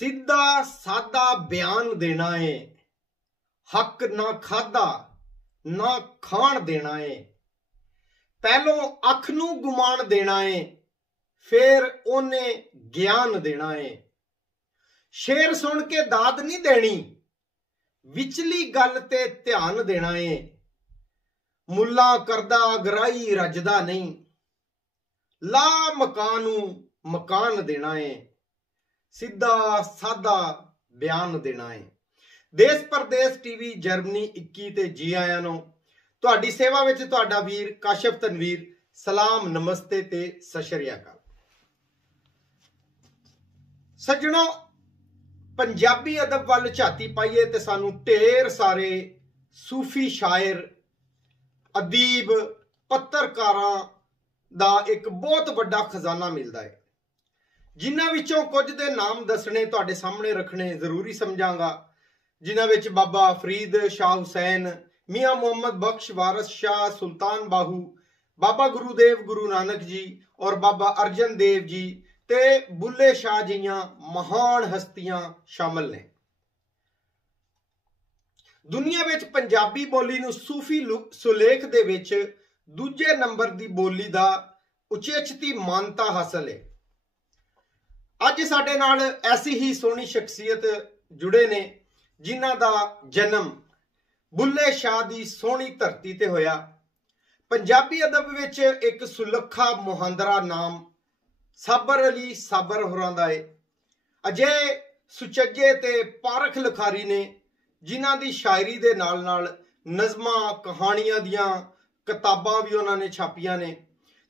सीधा सादा बयान देना है, हक ना खादा ना खान देना है। पहलों अख नूं गुमान देना है, फिर ओने ज्ञान देना है। शेर सुन के दाद नहीं देनी, विचली गल ते ध्यान देना है। मुल्ला करदा गराई रजदा नहीं, ला मकानू मकान देना है। सीधा सादा बयान देना है। देश परदेश टीवी जर्मनी 21 ते जी आयां नो। तुहाडी सेवा विच तुहाडा वीर काशिफ तनवीर। सलाम नमस्ते ते सत श्री अकाल। सज्जणों, पंजाबी अदब वल झाती पाइए ते सानू ढेर सारे सूफी शायर, अदीब, पत्रकारां दा एक बहुत वड्डा खजाना मिलदा है, जिन्हां विचों कुछ दे नाम दसने तुहाडे सामने रखने जरूरी समझांगा। जिन्हां विच बाबा फरीद शाह हुसैन, मियां मुहम्मद बख्श वारस शाह सुल्तान बाहू, बाबा गुरुदेव गुरु नानक जी और बाबा अर्जन देव जी ते बुल्ले शाह जियां महान हस्तियां शामिल ने। दुनिया विच पंजाबी बोली नूं सूफी सुलेख दे विच दूजे नंबर दी बोली दा उचेचती मानता हासिल है। अज साडे नाल ऐसी ही सोहनी शख्सियत जुड़े ने जिन्हां दा जन्म बुल्ले शाह दी सोहनी धरती ते होया। पंजाबी अदब विच एक सुलखा मुहांदरा नाम साबर अली साबर होरां दा है। अजे सुचज्जे ते पारख लिखारी ने, जिन्हां दी शायरी दे नाल नाल नज़मां कहानियां दियां किताबां भी उन्हां ने छापियां ने,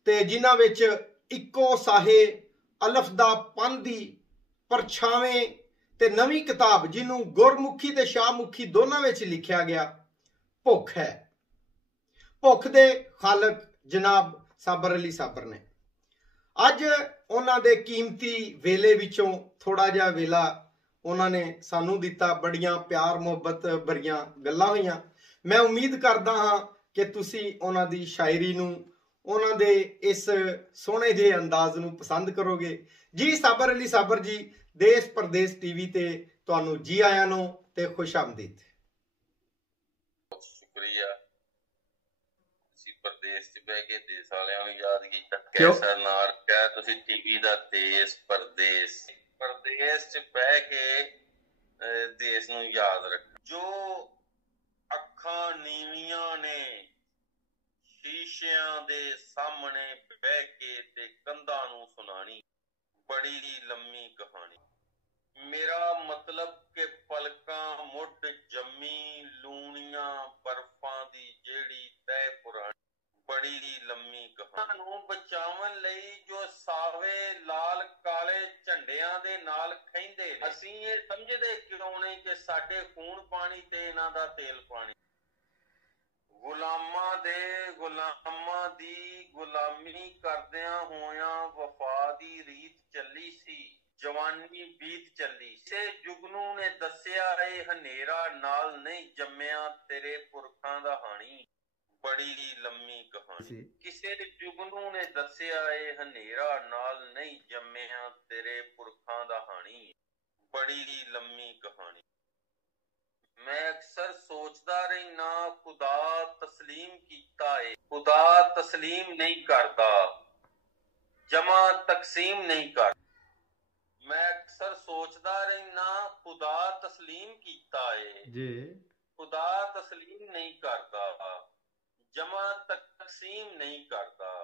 ते जिन्हां विच इक्को साहे अलफ दा पंदी परछावें ते नवीं किताब जिन्हों गुरमुखी ते शाहमुखी दोनों विच लिखिया गया, भुख है। भुख दे खालक जनाब साबर अली साबर ने अज उन्हां दे कीमती वेले विचों थोड़ा जिहा वेला उन्होंने सानू दिता। बड़ियां प्यार मुहब्बत भरियां गल्लां होईयां। मैं उम्मीद करदा हां कि तुसी उन्हां दी शायरी नूं, उन्हां दे इस सोहणे जे अंदाज नूं पसंद करोगे। जी साबर अली साबर जी, देश परदेश टीवी ते तुहानू जी आयां नो ते खुश आमदीद। शुक्रिया। परदेश च बह के देश वालियां नूं याद कीता, कैसा ना रखिया तुसीं टीवी दा देश परदेश। परदेश च बह के देश नूं याद रख। जो अखां नीवियां ने शीशियां दे सामने बह के ते कंधां नूं सुनानी, बड़ी लम्मी कहानी। मेरा मतलब के पलकां मुढ़ जम्मी लूणियां बर्फां दी जेड़ी तय पुरानी, बड़ी लम्मी कहानी। नूं बचावन लई जो सावे लाल काले झंडियां दे नाल खैंदे, असीं ये समझदे क्यों नहीं कि साडे खून पानी ते इन्हां दा तेल पानी। गुलामां दे गुलामां दी गुलामी करदियां होयां वफा दी रीत चली सी, जवानी बीत चली। से जुगनू ने दसिया ए हनेरा नाल नहीं जम्मिया तेरे पुरखां दा हानी, बड़ी लम्मी कहानी। किसे जुगनू ने दसिया ए हनेरा नाल नहीं जम्मिया तेरे पुरखां दा हानी, बड़ी लम्मी कहानी। मैं अक्सर सोचदा रहना खुदा तस्लीम कीता है, खुदा तस्लीम नहीं करदा, जमा तकसीम नहीं कर। मैं अक्सर सोचदा रहना खुदा तस्लीम कीता है जी, खुदा तस्लीम नहीं करदा, जमा तकसीम नहीं करदा।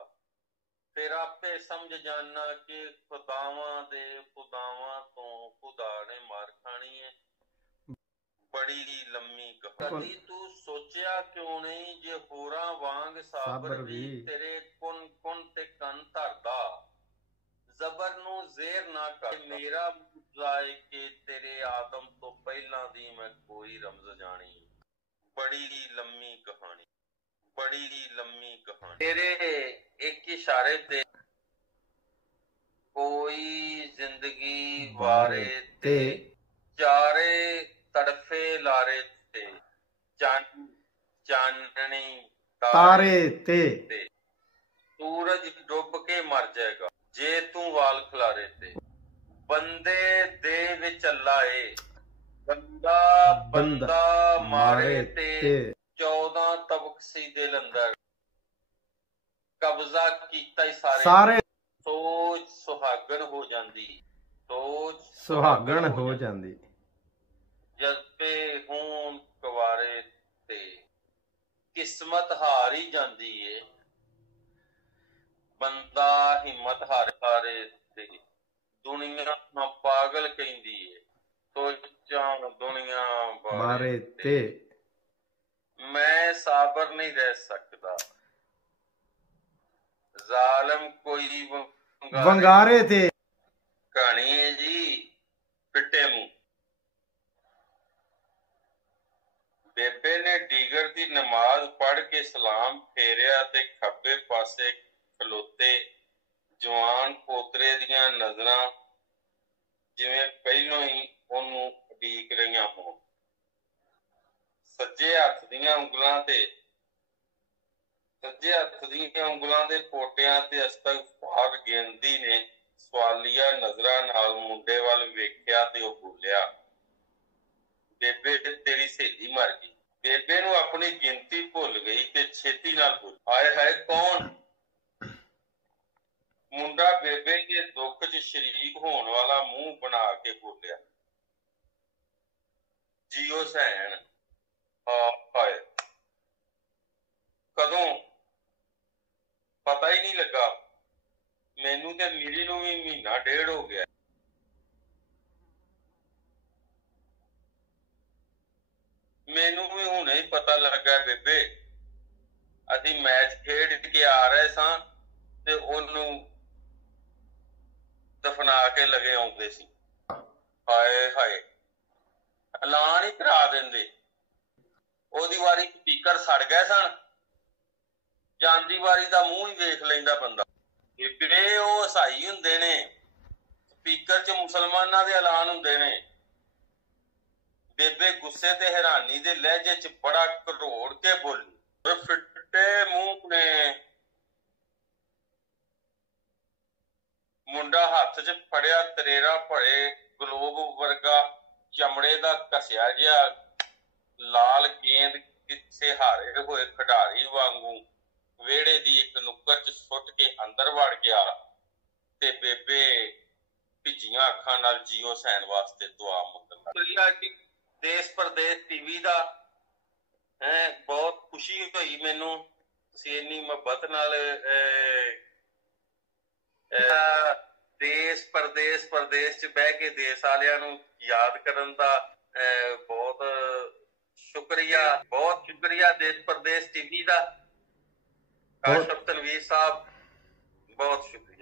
फिर आपे समझ जाना कि खुदावां दे खुदावां तो खुदा ने मार खानी है, बड़ी लम्मी कहानी। कदी तू सोचिया क्यों नहीं जे होरां वांग साबर भी तेरे कुन कुन ते कन धरदा, जबर नू जेर ना कर। मेरा लाए के तेरे आदम तो पहला दी मैं कोई रमज जानी, बड़ी लम्मी कहानी, बड़ी लम्मी कहानी। तेरे एक इशारे ते कोई जिंदगी वारे ते चारे तड़फे लारे ते चाननी तारे ते सूरज डुब के मर जाएगा जे तू वाल खिलारे ते। ਬੰਦੇ ਦੇ ਵਿੱਚ ਅੱਲਾ ਏ, ਬੰਦਾ ਬੰਦਾ ਮਾਰੇ ਤੇ 14 ਤਬਕਸੀ ਦੇ ਲੰਦਰ ਕਬਜ਼ਾ ਕੀਤਾ ਹੀ ਸਾਰੇ ਸੋਚ ਸੁਹਾਗਣ ਹੋ ਜਾਂਦੀ, ਸੋਚ ਸੁਹਾਗਣ ਹੋ ਜਾਂਦੀ, ਜਜ਼ਬੇ ਹੋਣ ਕੁਵਾਰੇ ਤੇ ਕਿਸਮਤ ਹਾਰ ਹੀ ਜਾਂਦੀ ਏ, ਬੰਦਾ ਹਿੰਮਤ ਹਾਰੇ ਤੇ ਦੁਨੀਆ ਪਾਗਲ ਕਹਿੰਦੀ ਏ, ਸੋਚਾਂ ਦੁਨੀਆ ਬਾਰੇ ਤੇ ਮੈਂ ਸਾਬਰ ਨਹੀਂ ਰਹਿ ਸਕਦਾ, ਜ਼ਾਲਮ ਕੋਈ ਵੰਗਾਰੇ ਤੇ ਕਹਾਣੀ ਹੈ ਜੀ ਫਿੱਟੇ ਮੂੰਹ। ਬੇਬੇ ਨੇ ਡੀਗਰ ਦੀ ਨਮਾਜ਼ ਪੜ੍ਹ ਕੇ ਸਲਾਮ ਫੇਰਿਆ ਤੇ ਖੱਬੇ ਪਾਸੇ ਖਲੋਤੇ ਜਵਾਨ ਪੋਤਰੇ ਦੀਆਂ ਨਜ਼ਰਾਂ ਜਿਵੇਂ ਪਹਿਲੋਂ ਹੀ ਉਹਨੂੰ ਉਡੀਕ ਰਹੀਆਂ ਹੋਣ। ਸੱਜੇ ਹੱਥ ਦੀਆਂ ਉਂਗਲਾਂ ਦੇ ਪੋਟਿਆਂ ਤੇ ਅਸਤਗਫਾਰ ਗਿਣਦੀ ਨੇ ਸਵਾਲੀਆ ਨਜ਼ਰਾਂ ਨਾਲ ਮੁੰਡੇ ਵੱਲ ਵੇਖਿਆ ਤੇ ਉਹ ਬੋਲਿਆ, ਬੇਬੇ ਤੇਰੀ ਸਹੇਲੀ ਮਰ ਗਈ। ਬੇਬੇ ਨੂੰ ਆਪਣੀ ਗਿਣਤੀ ਭੁੱਲ ਗਈ ਤੇ ਛੇਤੀ ਨਾਲ ਬੋਲੀ, ਹਾਏ ਹਾਏ ਕੌਣ? ਮੁੰਡਾ ਬੇਬੇ ਦੇ ਦੁੱਖ 'ਚ ਸ਼ਰੀਕ ਹੋਣ ਵਾਲਾ ਮੂੰਹ ਬਣਾ ਕੇ ਬੋਲਿਆ, ਜੀਓ ਸੈਣ। ਹਾਏ ਕਦੋਂ? ਪਤਾ ਹੀ ਨਹੀਂ ਲੱਗਾ, ਮੈਨੂੰ ਤੇ ਮਿਲੀ ਨੂੰ ਵੀ ਮਹੀਨਾ ਡੇਢ ਹੋ ਗਿਆ। ਮੈਨੂੰ ਵੀ ਹੁਣੇ ਹੀ ਪਤਾ ਲੱਗਾ ਬੇਬੇ, ਅਸੀਂ ਮੈਚ ਖੇਡ ਕੇ ਆ ਰਹੇ ਸਾਂ ਤੇ ਉਹਨੂੰ ਦਫਨਾ ਕੇ ਲਗੇ ਆਉਂਦੇ ਸੀ। ਹਾਏ ਹਾਏ ਐਲਾਨ ਹੀ ਕਰਾ ਦਿੰਦੇ। ਉਹਦੀ ਵਾਰੀ ਸਪੀਕਰ ਸੜ ਗਏ ਸਨ, ਜਾਂਦੀ ਵਾਰੀ ਦਾ ਮੂੰਹ ਹੀ ਵੇਖ ਲੈਂਦਾ ਬੰਦਾ। ਬੇਬੇ ਉਹ ਈਸਾਈ ਹੁੰਦੇ ਨੇ, ਸਪੀਕਰ 'ਚ ਮੁਸਲਮਾਨਾਂ ਦੇ ਐਲਾਨ ਹੁੰਦੇ ਨੇ। ਬੇਬੇ ਗੁੱਸੇ ਤੇ ਹੈਰਾਨੀ ਦੇ ਲਹਿਜੇ 'ਚ ਬੜਾ ਘਰੋੜ ਕੇ ਬੋਲੀ, ਫਿੱਟੇ ਮੂੰਹ ਨੇ। ਮੁੰਡਾ ਹੱਥ 'ਚ ਫੜਿਆ ਤਰੇਰਾ ਭਰੇ ਗਲੋਬ ਵਰਗਾ ਚਮੜੇ ਦਾ ਘਸਿਆ ਜਿਹਾ ਲਾਲ ਗੇਂਦ ਕਿਸੇ ਹਾਰੇ ਹੋਏ ਖਿਡਾਰੀ ਵਾਂਗੂ ਵਿਹੜੇ ਦੀ ਇੱਕ ਨੁੱਕਰ 'ਚ ਸੁੱਟ ਕੇ ਅੰਦਰ ਵੜ ਗਿਆ ਤੇ ਬੇਬੇ ਭਿੱਜੀਆਂ ਅੱਖਾਂ ਨਾਲ ਜੀਓ ਸੈਨ ਵਾਸਤੇ ਦੁਆ ਮੰਗਣ ਲੱਗੀ। ਦੇਸ਼ ਪਰਦੇਸ ਟੀਵੀ ਦਾ ਬਹੁਤ ਖੁਸ਼ੀ ਹੋਈ ਮੈਨੂੰ, ਤੁਸੀਂ ਇੰਨੀ ਮੁਹੱਬਤ ਨਾਲ ਦੇਸ਼ ਪਰਦੇਸ 'ਚ ਬਹਿ ਕੇ ਦੇਸ਼ ਵਾਲਿਆਂ ਨੂੰ ਯਾਦ ਕਰਨ ਦਾ ਬਹੁਤ ਸ਼ੁਕਰੀਆ ਦੇਸ਼ ਪਰਦੇਸ ਟੀਵੀ ਦਾ। ਕਾਸ਼ਫ ਤਨਵੀਰ ਸਾਹਿਬ ਬਹੁਤ ਸ਼ੁਕਰੀਆ।